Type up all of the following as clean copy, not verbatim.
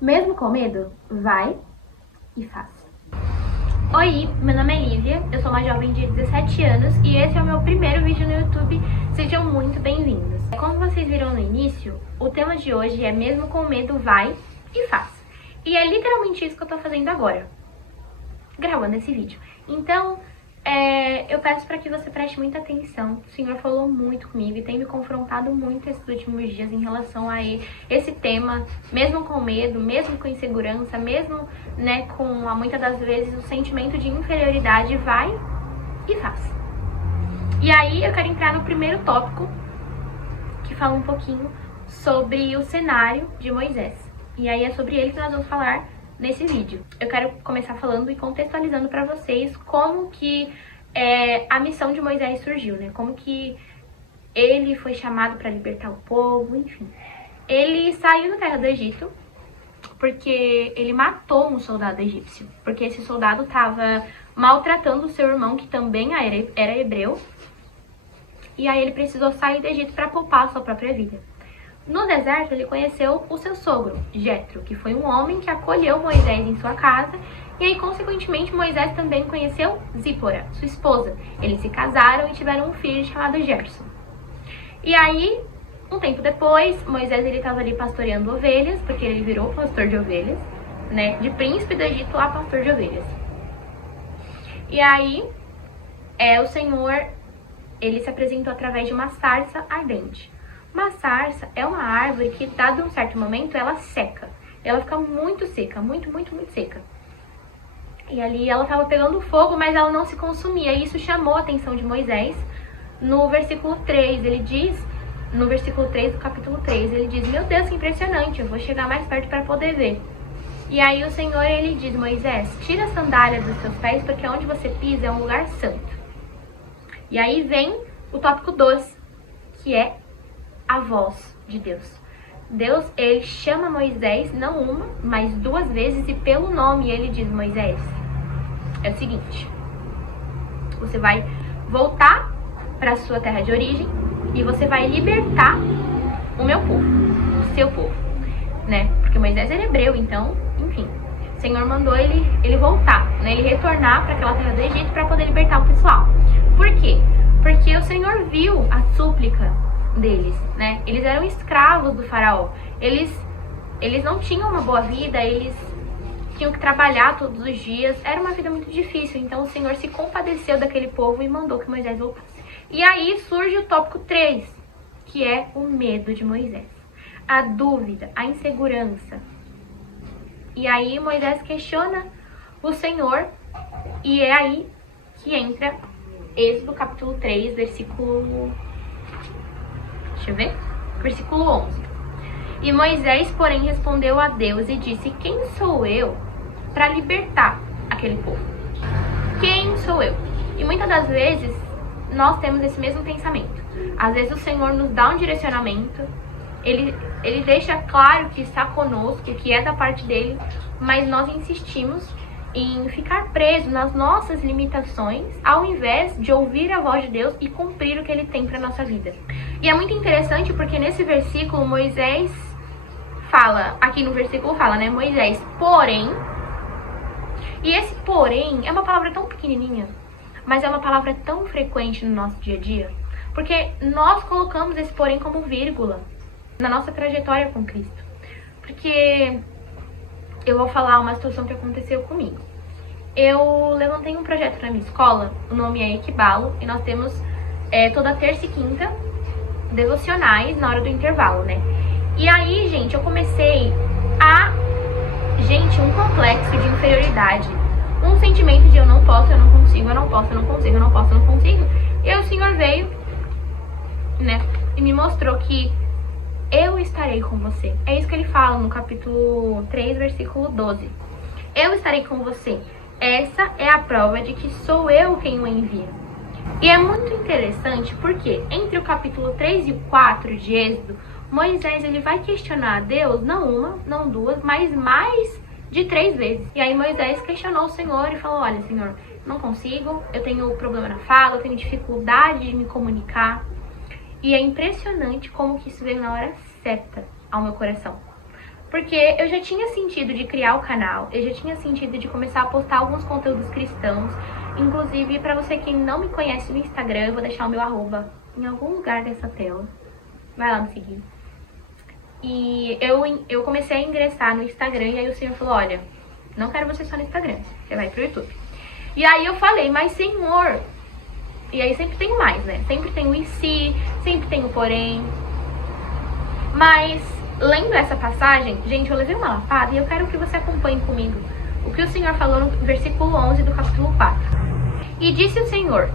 Mesmo com medo, vai e faz. Oi, meu nome é Lívia, eu sou uma jovem de 17 anos e esse é o meu primeiro vídeo no YouTube. Sejam muito bem-vindos. Como vocês viram no início, o tema de hoje é mesmo com medo, vai e faz. E é literalmente isso que eu tô fazendo agora, gravando esse vídeo. Então, eu peço para que você preste muita atenção. O Senhor falou muito comigo e tem me confrontado muito esses últimos dias em relação a esse tema, mesmo com medo, mesmo com insegurança, mesmo, com muitas das vezes o sentimento de inferioridade. Vai e faz. E aí eu quero entrar no primeiro tópico, que fala um pouquinho sobre o cenário de Moisés. E aí é sobre ele que nós vamos falar nesse vídeo. Eu quero começar falando e contextualizando para vocês como que a missão de Moisés surgiu, né? Como que ele foi chamado para libertar o povo, enfim. Ele saiu da terra do Egito porque ele matou um soldado egípcio, porque esse soldado estava maltratando o seu irmão, que também era hebreu, e aí ele precisou sair do Egito para poupar a sua própria vida. No deserto, ele conheceu o seu sogro, Jetro, que foi um homem que acolheu Moisés em sua casa. E aí, consequentemente, Moisés também conheceu Zípora, sua esposa. Eles se casaram e tiveram um filho chamado Gerson. E aí, um tempo depois, Moisés estava ali pastoreando ovelhas, porque ele virou pastor de ovelhas, né? De príncipe do Egito a pastor de ovelhas. E aí, o Senhor, ele se apresentou através de uma sarça ardente. Uma sarça é uma árvore que, dado um certo momento, ela seca. Ela fica muito seca, muito seca. E ali ela estava pegando fogo, mas ela não se consumia. E isso chamou a atenção de Moisés. No versículo 3, ele diz, no versículo 3 do capítulo 3, ele diz: meu Deus, que impressionante, eu vou chegar mais perto para poder ver. E aí o Senhor, ele diz: Moisés, tira a sandália dos seus pés, porque onde você pisa é um lugar santo. E aí vem o tópico 2, que é a voz de Deus. Deus, ele chama Moisés não uma, mas duas vezes e pelo nome. Ele diz: Moisés, é o seguinte, você vai voltar para a sua terra de origem e você vai libertar o meu povo, o seu povo, né? Porque Moisés era hebreu, então, enfim, o Senhor mandou ele voltar, né? Ele retornar para aquela terra do Egito para poder libertar o pessoal. Por quê? Porque o Senhor viu a súplica deles, né? Eles eram escravos do faraó. Eles não tinham uma boa vida, eles tinham que trabalhar todos os dias. Era uma vida muito difícil. Então o Senhor se compadeceu daquele povo e mandou que Moisés voltasse. E aí surge o tópico 3, que é o medo de Moisés. A dúvida, a insegurança. E aí Moisés questiona o Senhor, e é aí que entra Êxodo capítulo 3, versículo... Deixa eu ver. Versículo 11. E Moisés, porém, respondeu a Deus e disse: quem sou eu para libertar aquele povo? Quem sou eu? E muitas das vezes nós temos esse mesmo pensamento. Às vezes o Senhor nos dá um direcionamento, ele deixa claro que está conosco, que é da parte dele, mas nós insistimos em ficar preso nas nossas limitações, ao invés de ouvir a voz de Deus e cumprir o que ele tem para nossa vida. E é muito interessante porque nesse versículo Moisés fala, aqui no versículo fala, né, Moisés, porém, e esse porém é uma palavra tão pequenininha, mas é uma palavra tão frequente no nosso dia a dia, porque nós colocamos esse porém como vírgula na nossa trajetória com Cristo. Porque eu vou falar uma situação que aconteceu comigo. Eu levantei um projeto na minha escola, o nome é Equibalo, e nós temos toda terça e quinta devocionais na hora do intervalo, né? E aí, gente, eu comecei um complexo de inferioridade, um sentimento de eu não posso, eu não consigo, eu não posso, eu não consigo, eu não posso, eu não consigo. E aí o Senhor veio, né, e me mostrou que eu estarei com você. É isso que ele fala no capítulo 3, versículo 12. Eu estarei com você. Essa é a prova de que sou eu quem o envia. E é muito interessante porque entre o capítulo 3 e o 4 de Êxodo, Moisés ele vai questionar a Deus, não uma, não duas, mas mais de 3 vezes. E aí Moisés questionou o Senhor e falou: olha, Senhor, não consigo, eu tenho problema na fala, eu tenho dificuldade de me comunicar. E é impressionante como que isso veio na hora certa ao meu coração. Porque eu já tinha sentido de criar o canal, eu já tinha sentido de começar a postar alguns conteúdos cristãos. Inclusive, pra você que não me conhece no Instagram, eu vou deixar o meu arroba em algum lugar dessa tela. Vai lá me seguir. E eu comecei a ingressar no Instagram e aí o Senhor falou, olha, não quero você só no Instagram, você vai pro YouTube. E aí eu falei, mas Senhor... E aí sempre tem mais, né? Sempre tem o e se, sempre tem o porém. Mas, lendo essa passagem, gente, eu levei uma lapada e eu quero que você acompanhe comigo o que o Senhor falou no versículo 11 do capítulo 4. E disse o Senhor,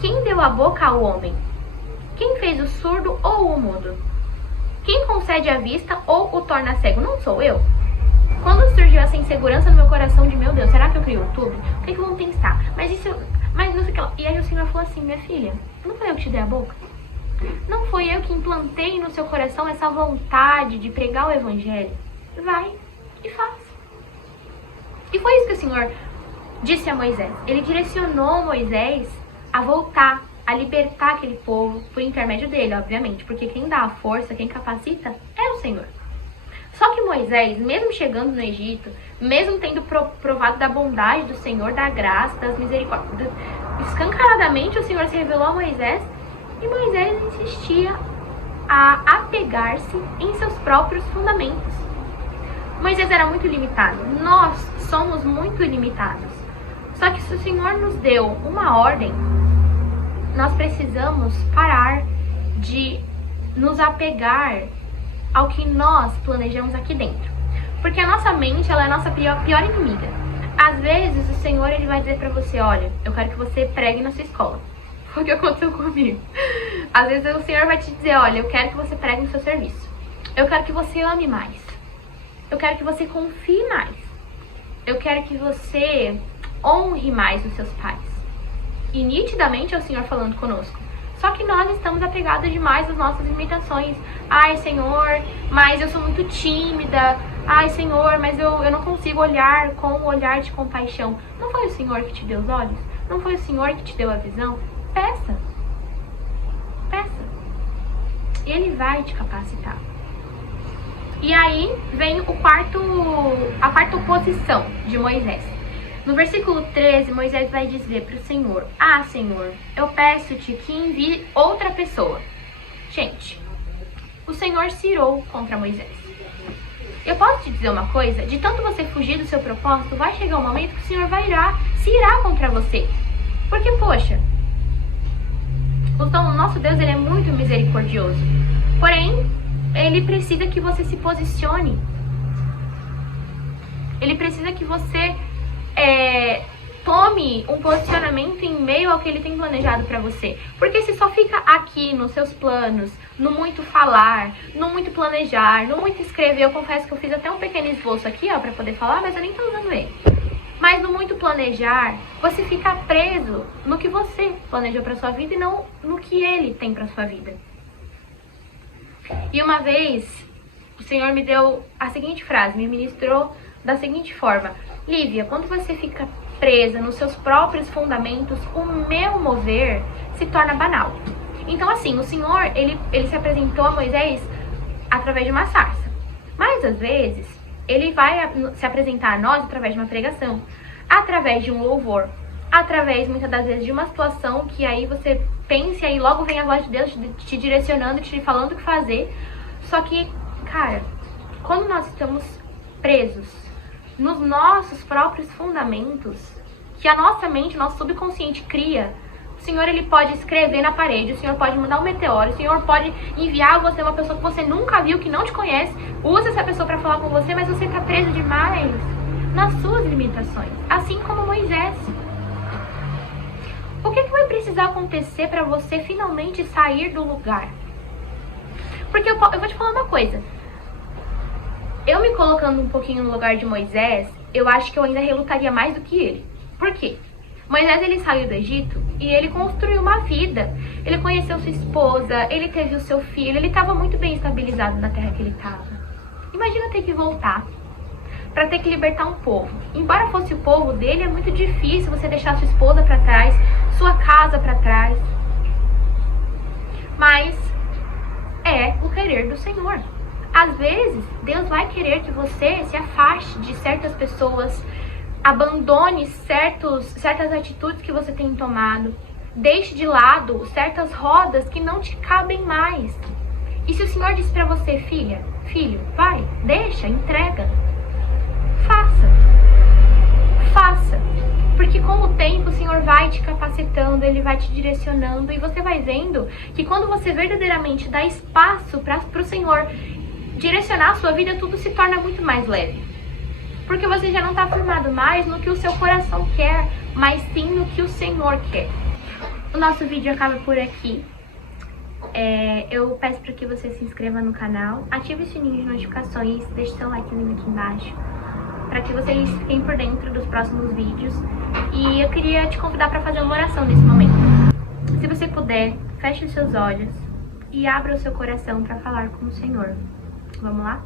quem deu a boca ao homem? Quem fez o surdo ou o mudo? Quem concede a vista ou o torna cego? Não sou eu? Quando surgiu essa insegurança no meu coração de, meu Deus, será que eu crio o YouTube? O que vão pensar? Mas isso... Mas não sei o que lá. E aí o Senhor falou assim, minha filha, não foi eu que te dei a boca? Não foi eu que implantei no seu coração essa vontade de pregar o evangelho? Vai e faz. E foi isso que o Senhor disse a Moisés. Ele direcionou Moisés a voltar, a libertar aquele povo por intermédio dele, obviamente. Porque quem dá a força, quem capacita, é o Senhor. Só que Moisés, mesmo chegando no Egito, mesmo tendo provado da bondade do Senhor, da graça, das misericórdias, escancaradamente o Senhor se revelou a Moisés, e Moisés insistia a apegar-se em seus próprios fundamentos. Moisés era muito limitado, nós somos muito limitados. Só que se o Senhor nos deu uma ordem, nós precisamos parar de nos apegar ao que nós planejamos aqui dentro. Porque a nossa mente, ela é a nossa pior inimiga. Às vezes, o Senhor, ele vai dizer pra você, olha, eu quero que você pregue na sua escola. Foi o que aconteceu comigo. Às vezes, o Senhor vai te dizer, olha, eu quero que você pregue no seu serviço. Eu quero que você ame mais. Eu quero que você confie mais. Eu quero que você honre mais os seus pais. E nitidamente é o Senhor falando conosco. Só que nós estamos apegados demais às nossas limitações. Ai, Senhor, mas eu sou muito tímida. Ai, Senhor, mas eu não consigo olhar com um olhar de compaixão. Não foi o Senhor que te deu os olhos? Não foi o Senhor que te deu a visão? Peça. Peça. E Ele vai te capacitar. E aí vem a quarta oposição de Moisés. No versículo 13, Moisés vai dizer para o Senhor, ah, Senhor, eu peço-te que envie outra pessoa. Gente, o Senhor se irou contra Moisés. Eu posso te dizer uma coisa, de tanto você fugir do seu propósito, vai chegar um momento que o Senhor se irá contra você. Porque, poxa, o nosso Deus, ele é muito misericordioso. Porém, Ele precisa que você se posicione. Ele precisa que você tome um posicionamento em meio ao que Ele tem planejado pra você. Porque se só fica aqui nos seus planos, no muito falar, no muito planejar, no muito escrever, eu confesso que eu fiz até um pequeno esboço aqui, ó, pra poder falar, mas eu nem tô usando ele. Mas no muito planejar, você fica preso no que você planejou pra sua vida e não no que Ele tem pra sua vida. E uma vez, o Senhor me deu a seguinte frase, me ministrou da seguinte forma: Lívia, quando você fica presa nos seus próprios fundamentos, o meu mover se torna banal. Então assim, o Senhor, ele se apresentou a Moisés através de uma sarça. Mas às vezes, Ele vai se apresentar a nós através de uma pregação, através de um louvor, através muitas das vezes de uma situação que aí você pensa e aí logo vem a voz de Deus te direcionando, te falando o que fazer. Só que, cara, quando nós estamos presos nos nossos próprios fundamentos, que a nossa mente, nosso subconsciente cria, o Senhor, Ele pode escrever na parede, o Senhor pode mandar um meteoro, o Senhor pode enviar a você uma pessoa que você nunca viu, que não te conhece, usa essa pessoa para falar com você, mas você está preso demais nas suas limitações, assim como Moisés. O que vai precisar acontecer para você finalmente sair do lugar? Porque eu vou te falar uma coisa. Eu me colocando um pouquinho no lugar de Moisés, eu acho que eu ainda relutaria mais do que ele. Por quê? Moisés, ele saiu do Egito e ele construiu uma vida. Ele conheceu sua esposa, ele teve o seu filho, ele estava muito bem estabilizado na terra que ele estava. Imagina ter que voltar para ter que libertar um povo. Embora fosse o povo dele, é muito difícil você deixar sua esposa para trás, sua casa para trás. Mas é o querer do Senhor. Às vezes, Deus vai querer que você se afaste de certas pessoas, abandone certas atitudes que você tem tomado, deixe de lado certas rodas que não te cabem mais. E se o Senhor disse pra você, filha, filho, vai, deixa, entrega, faça. Porque com o tempo o Senhor vai te capacitando, Ele vai te direcionando e você vai vendo que quando você verdadeiramente dá espaço para o Senhor direcionar a sua vida, tudo se torna muito mais leve. Porque você já não está firmado mais no que o seu coração quer, mas sim no que o Senhor quer. O nosso vídeo acaba por aqui. Eu peço para que você se inscreva no canal, ative o sininho de notificações, deixe seu like aqui embaixo, para que vocês fiquem por dentro dos próximos vídeos. E eu queria te convidar para fazer uma oração nesse momento. Se você puder, feche os seus olhos e abra o seu coração para falar com o Senhor. Vamos lá?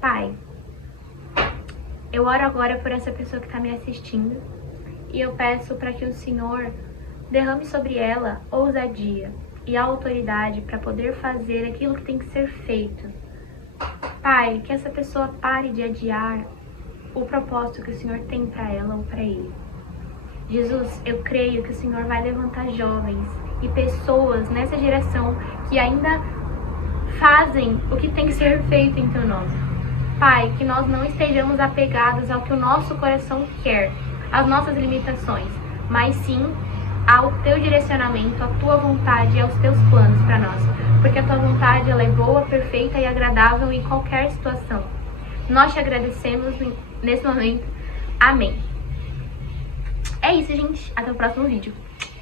Pai, eu oro agora por essa pessoa que está me assistindo e eu peço para que o Senhor derrame sobre ela ousadia e autoridade para poder fazer aquilo que tem que ser feito. Pai, que essa pessoa pare de adiar o propósito que o Senhor tem para ela ou para ele. Jesus, eu creio que o Senhor vai levantar jovens e pessoas nessa geração que ainda fazem o que tem que ser feito em teu nome. Pai, que nós não estejamos apegados ao que o nosso coração quer, às nossas limitações, mas sim ao teu direcionamento, à tua vontade e aos teus planos para nós. Porque a tua vontade ela é boa, perfeita e agradável em qualquer situação. Nós te agradecemos nesse momento. Amém. É isso, gente. Até o próximo vídeo.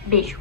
Beijo.